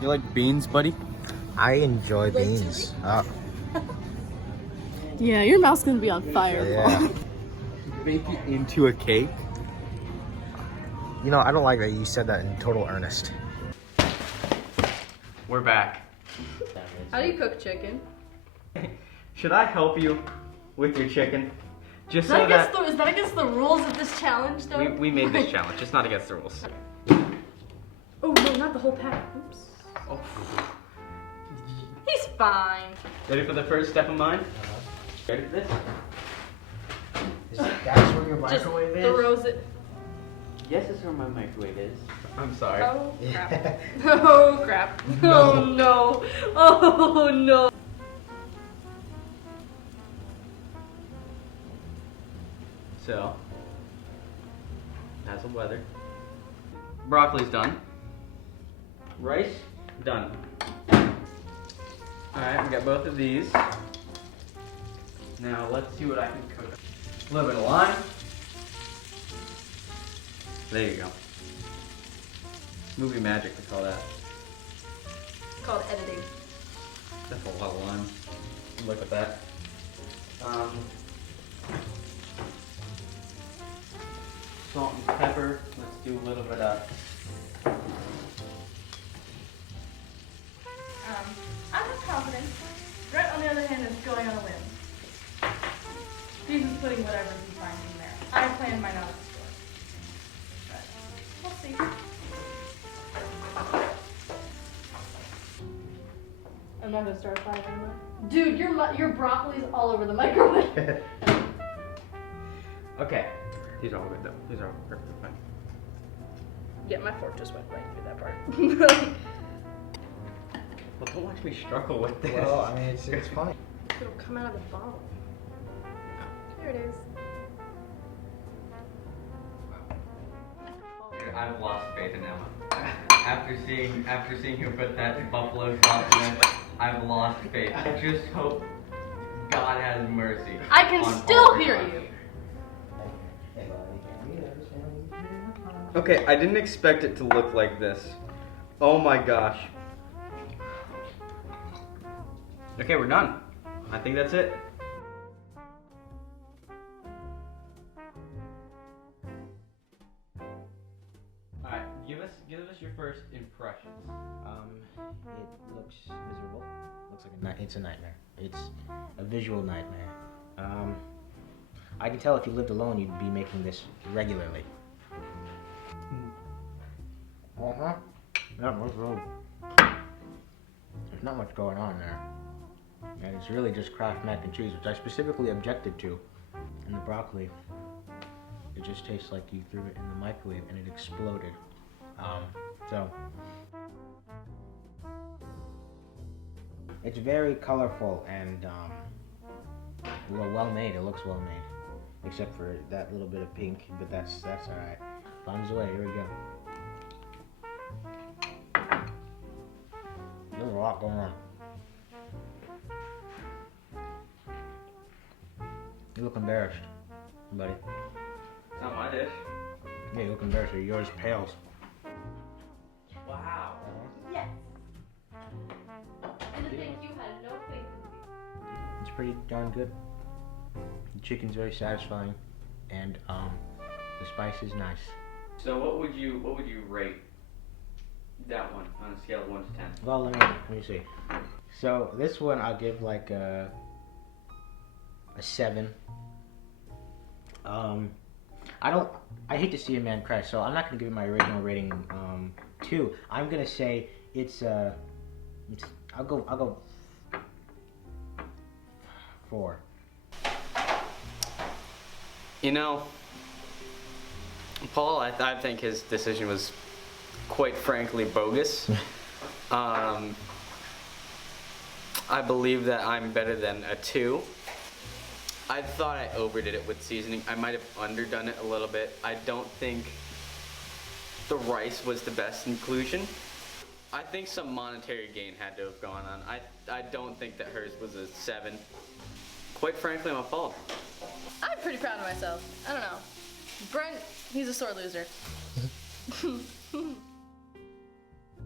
You like beans, buddy? I enjoy beans. Yeah, your mouth's gonna be on fire. Yeah. Bake it into a cake. You know, I don't like that you said that in total earnest. We're back. How do you cook chicken? Should I help you with your chicken? Just Is so that is that against the rules of this challenge, though? we made this challenge. It's not against the rules. Oh no, not the whole pack. Oops. Oh. He's fine. Ready for the first step of mine? Ready for this? That's where your Just microwave is? throws it. Yes, this is where my microwave is. I'm sorry. Oh crap. Oh crap. Oh no. Oh no. So, that's the weather. Broccoli's done. Rice, done. Alright, we got both of these. Now let's see what I can cook. A little bit of lime. There you go. Movie magic, we call that. It's called editing. That's a lot of lime. Look at that. Salt and pepper. Let's do a little bit of. I'm not confident. Brent, on the other hand, is going on a limb. He's just putting whatever he finds in there. I planned mine out at the store. But we'll see. I'm not gonna start a fire anymore. Dude, your broccoli's all over the microwave. Okay. These are all good though. These are all perfectly fine. Yeah, my fork just went right through that part. Well, don't watch me struggle with this. Well, I mean, it's fine. It'll come out of the bottle. Here it is. I've lost faith in Emma. After seeing you put that buffalo sauce in it, I've lost faith. I just hope God has mercy. I can on still all hear of us. you. Okay, I didn't expect it to look like this. Oh my gosh. Okay, we're done. I think that's it. Alright, give us your first impressions. It looks miserable. Looks like it's a nightmare. It's a visual nightmare. I can tell if you lived alone, you'd be making this regularly. Uh-huh. Yeah, there's not much going on there. And it's really just Kraft mac and cheese, which I specifically objected to. And the broccoli, it just tastes like you threw it in the microwave and it exploded. So it's very colorful and well made. It looks well made, except for that little bit of pink, but that's all right. Buns away. Here we go. There's a lot going on. You look embarrassed, buddy. It's not my dish. Yeah, you look embarrassed. Yours pales. Wow. Yes. And to think you had no faith in me. It's pretty darn good. The chicken's very satisfying, and the spice is nice. So what would you rate that one on a scale of 1 to 10? Well, let me see. So this one I'll give like a 7. I hate to see a man cry, so I'm not gonna give it my original rating 2. I'm gonna say I'll go 4. You know, Paul, I think his decision was quite frankly bogus. I believe that I'm better than a 2. I thought I overdid it with seasoning. I might have underdone it a little bit. I don't think the rice was the best inclusion. I think some monetary gain had to have gone on. I don't think that hers was a 7. Quite frankly, I'm appalled. I'm pretty proud of myself. I don't know. Brent, he's a sore loser.